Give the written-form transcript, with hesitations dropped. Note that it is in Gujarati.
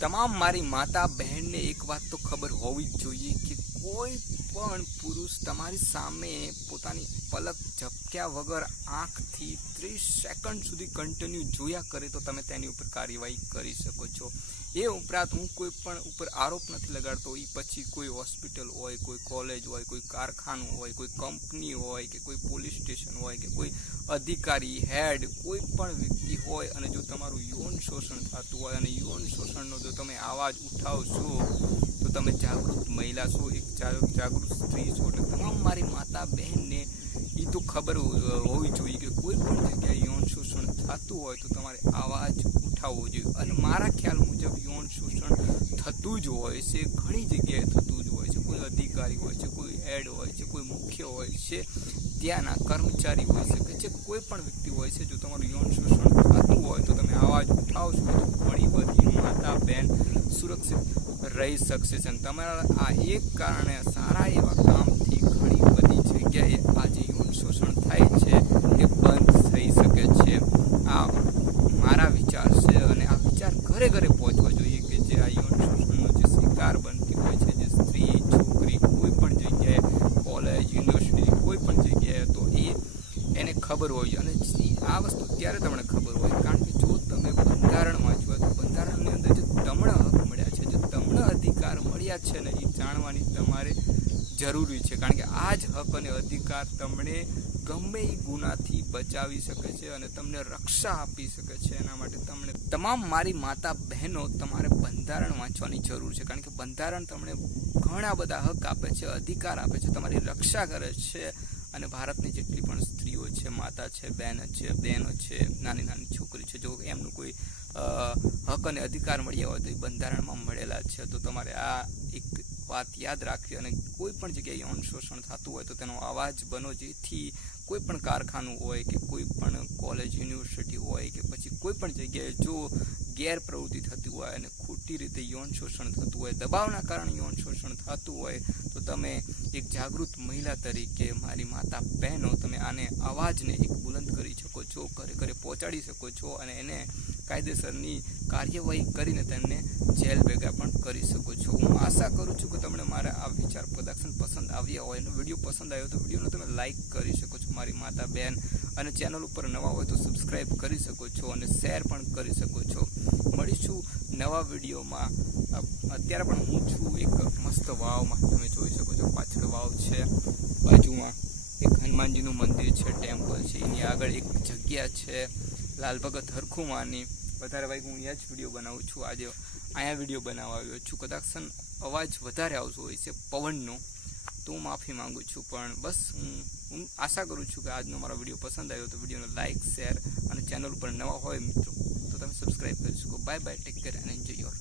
તમામ મારી માતા બહેનને એક વાત તો ખબર હોવી જ જોઈએ કે કોઈ પણ પુરુષ તમારી સામે પોતાની પલક ઝપક્યા વગર આંખથી 30 સેકન્ડ સુધી કન્ટિન્યુ જોયા કરે તો તમે તેની ઉપર કાર્યવાહી કરી શકો છો। એ ઉપરાંત હું કોઈ પણ ઉપર આરોપ નથી લગાડતો। એ પછી કોઈ હોસ્પિટલ હોય, કોઈ કોલેજ હોય, કોઈ કારખાનું હોય, કોઈ કંપની હોય કે કોઈ પોલીસ સ્ટેશન હોય કે કોઈ અધિકારી હેડ કોઈ પણ વ્યક્તિ હોય અને જો તમારું યૌન શોષણ થતું હોય અને યૌન શોષણનો જો તમે અવાજ ઉઠાવશો તો તમે જાગૃત મહિલા છો, એક જાગૃત સ્ત્રી છો। એટલે તમામ મારી માતા બહેનને એ તો ખબર હોવી જોઈએ કે કોઈ પણ જગ્યાએ યૌન શોષણ થતું હોય તો તમારે અવાજ ઉઠાવવો જોઈએ। અને મારા ખ્યાલ મુજબ યૌન શોષણ થતું જ હોય છે, ઘણી જગ્યાએ થતું જ હોય છે। કોઈ અધિકારી હોય છે, કોઈ હેડ હોય છે, કોઈ મુખ્ય હોય છે, ત્યાંના કર્મચારી હોઈ શકે છે, કોઈ પણ વ્યક્તિ હોય છે। જો તમારું યૌન શોષણ થતું હોય તો તમે અવાજ ઉઠાવશો તો ઘણી બધી માતા બહેન સુરક્ષિત રહી શકશે છે। અને તમારા આ એક કારણે સારા એવા કામથી ઘણી બધી જગ્યાએ આજે યૌન શોષણ થાય છે એ બંધ થઈ શકે છે। આ મારા વિચાર છે અને આ વિચાર ઘરે ઘરે પહોંચવા જોઈએ કે જે આ યૌન શોષણનો જે શિકાર બનતી હોય છે, જે સ્ત્રી છોકરી કોઈ પણ જગ્યાએ કોલેજ યુનિવર્સિટી કોઈ પણ જગ્યાએ તો એને ખબર હોય। અને આ વસ્તુ ત્યારે તમને ખબર હોય કારણ કે જો તમે બંધારણ વાંચવા તો બંધારણની અંદર જે તમને હક મળ્યા છે, જે તમને અધિકાર મળ્યા છે ને એ જાણવાની તમારે જરૂરી છે। કારણ કે આ જ હક અને અધિકાર તમને ગમે એ ગુનાથી બચાવી શકે છે અને તમને રક્ષા આપી શકે છે। એના માટે તમને તમામ મારી માતા બહેનો તમારે બંધારણ વાંચવાની જરૂર છે કારણ કે બંધારણ તમને ઘણા બધા હક આપે છે, અધિકાર આપે છે, તમારી રક્ષા કરે છે। અને ભારતની જેટલી પણ સ્ત્રીઓ છે, માતા છે, બહેનો છે, નાની નાની છોકરી છે, જો એમનું કોઈ હક અને અધિકાર મળ્યા હોય તો એ બંધારણમાં મળેલા છે। તો તમારે આ એક વાત યાદ રાખવી અને કોઈ પણ જગ્યાએ યૌન શોષણ થતું હોય તો તેનો અવાજ બનો, જેથી કોઈ પણ કારખાનું હોય કે કોઈ પણ કોલેજ યુનિવર્સિટી હોય કે પછી કોઈ પણ જગ્યાએ જો ગેરપ્રવૃત્તિ થતી હોય અને ખોટી રીતે યૌન શોષણ થતું હોય, દબાવના કારણે યૌન શોષણ થતું હોય તો તમે એક જાગૃત મહિલા તરીકે મારી માતા બહેનો તમે આને અવાજને એક બુલંદ કરી શકો છો, ઘરે ઘરે પહોંચાડી શકો છો અને એને કાયદેસરની કાર્યવાહી કરીને તેમને જેલ ભેગા પણ કરી શકો છો। હું આશા કરું છું કે તમને મારા આ વિચાર પ્રદર્શન પસંદ આવ્યા હોય અને વિડીયો પસંદ આવ્યો તો વિડીયોને તમે લાઇક કરી શકો છો મારી માતા બહેન, અને ચેનલ ઉપર નવા હોય તો સબસ્ક્રાઈબ કરી શકો છો અને શેર પણ કરી શકો છો। મળીશું નવા વિડીયોમાં। અત્યારે પણ હું છું એક મસ્ત વાવમાં, તમે જોઈ શકો છો પાછળ વાવ છે, બાજુમાં એક હનુમાનજીનું મંદિર છે, ટેમ્પલ છે, એની આગળ એક જગ્યા છે લાલ ભગત હરખુમાની। વધારે ભાઈ હું અહીંયા જ વિડીયો બનાવું છું, આજે અહીંયા વિડીયો બનાવવા આવ્યો છું। કદાચ અવાજ વધારે આવતો હોય છે પવનનો તો હું માફી માંગુ છું, પણ બસ હું આશા કરું છું કે આજનો મારો વિડીયો પસંદ આવ્યો તો વિડીયોને લાઇક શેર અને ચેનલ ઉપર નવા હોય મિત્રો તો તમે સબસ્ક્રાઈબ કરી શકો। Bye bye, take care and enjoy your